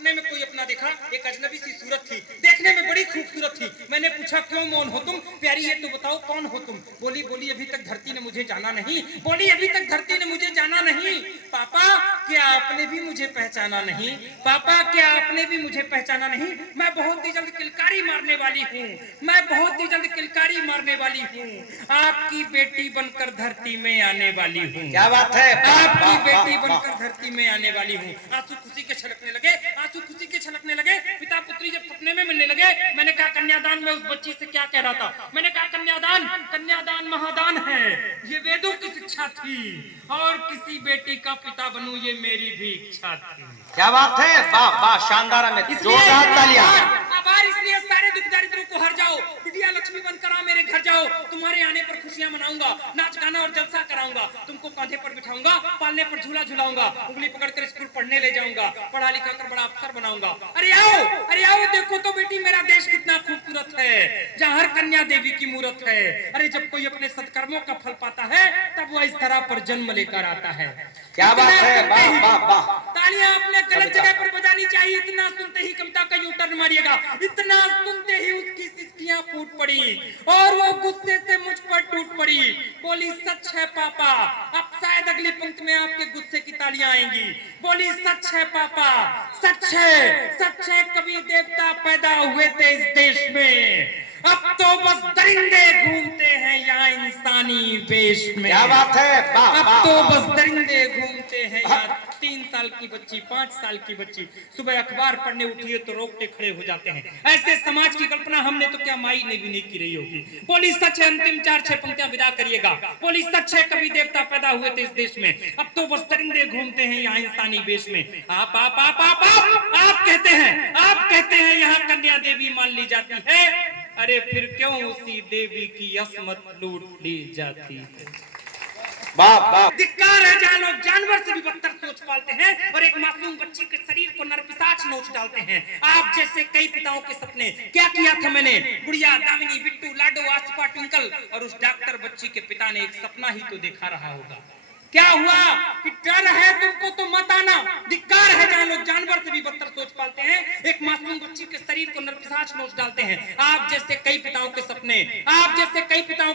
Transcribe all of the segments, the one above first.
सपने में कोई अपना देखा, एक अजनबी सी सूरत थी, देखने में बड़ी खूबसूरत थी। मैंने पूछा क्यों मौन हो तुम प्यारी, ये तो बताओ कौन हो तुम। बोली बोली अभी तक धरती ने मुझे जाना नहीं, बोली अभी तक धरती ने मुझे जाना नहीं। पापा क्या आपने भी मुझे पहचाना नहीं, पापा क्या आपने भी मुझे पहचाना नहीं। मैं बहुत ही जल्द किलकारी मारने वाली हूँ, मैं बहुत ही जल्द किलकारी मारने वाली हूँ, आपकी बेटी बनकर धरती में आने वाली हूँ। क्या बात है, आपकी बेटी बनकर धरती में आने वाली हूँ। आंसू खुशी के छलकने लगे, आंसू खुशी के छलकने लगे। पिता पुत्री जब सपने में मिलने लगे, मैंने कहा कन्यादान में उस बच्ची से क्या कह रहा था, मैंने कहा कन्यादान, कन्यादान महादान है, ये वेदों की शिक्षा थी, और किसी बेटी का पिता बनूं ये मेरी भी इच्छा थी। क्या बात है, वाह वाह, शानदार है, जोरदार तालियां। आभार, इसलिए सारे दुख दारिद्रों को हर जाओ, बिटिया लक्ष्मी बनकर आ मेरे घर जाओ, तुम्हारे आने पर खुशियां मनाऊंगा, नाच गाना और जलसा कराऊंगा, तुमको कांधे पर बिठाऊंगा, पालने पर झूला झुलाऊंगा, उंगली पकड़कर स्कूल पढ़ने ले जाऊंगा, पढ़ा लिखा कर बड़ा अफसर बनाऊंगा। अरे आओ देखो तो बेटी मेरा देश कितना खूबसूरत है, जहाँ हर कन्या देवी की मूरत है। अरे जब कोई अपने सत्कर्मों का फल पाता है तब वह इस धरा पर जन्म लेकर आता है। क्या बात है, वाह वाह वाह। तालियां अपने गलत जगह पर बजानी चाहिए। इतना सुनते ही कविता का यू टर्न मारिएगा, इतना सुनते ही उसकी सिसकियां फूट पड़ी और वो गुस्से से मुझ पर टूट पड़ी। बोली सच है पापा, अब शायद अगली पंक्ति में आपके गुस्से की तालियां आएंगी। बोली सच है पापा, सच है कवि देवता पैदा हुए थे इस देश में, अब तो बस दरिंदे घूमते हैं यहाँ इंसानी वेश में। क्या बात है, अब तो बस दरिंदे घूमते हैं यहाँ। 3 साल की बच्ची, 5 साल की बच्ची सुबह अखबार पढ़ने उठी है तो रोकते खड़े हो जाते हैं। ऐसे समाज की कल्पना हमने तो क्या माई ने भी नहीं की रही होगी। बोली सच है, अंतिम 4-6 पंक्तियां विदा करिएगा। बोली सच है कवि देवता पैदा हुए थे इस देश में, अब तो बस दरिंदे घूमते हैं यहाँ इंसानी वेश में। आप कहते हैं यहाँ कन्या देवी मान ली जाती है, अरे फिर क्यों उसी देवी की असमत लूट ली जाती है। धिक्कार है जहाँ लोग जानवर से भी बदतर सोच पालते हैं और एक मासूम बच्ची के शरीर को नरपिशाच नोच डालते हैं। आप जैसे कई पिताओं के सपने, क्या किया था मैंने, गुड़िया, दामिनी, बिट्टू, लाडो, आसिफा, ट्विंकल, और उस डॉक्टर बच्ची के पिता ने एक सपना ही तो देखा रहा होगा। क्या हुआ कि डर है तुमको तो मत आना। धिक्कार है जहाँ लोग जानवर से भी बदतर सोच पालते हैं, एक मासूम बच्ची के शरीर को नरपिशाच नोच डालते हैं। आप जैसे कई पिताओं के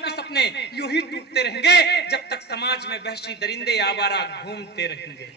सपने यूं ही टूटते रहेंगे जब तक समाज में वहशी दरिंदे आवारा घूमते रहेंगे।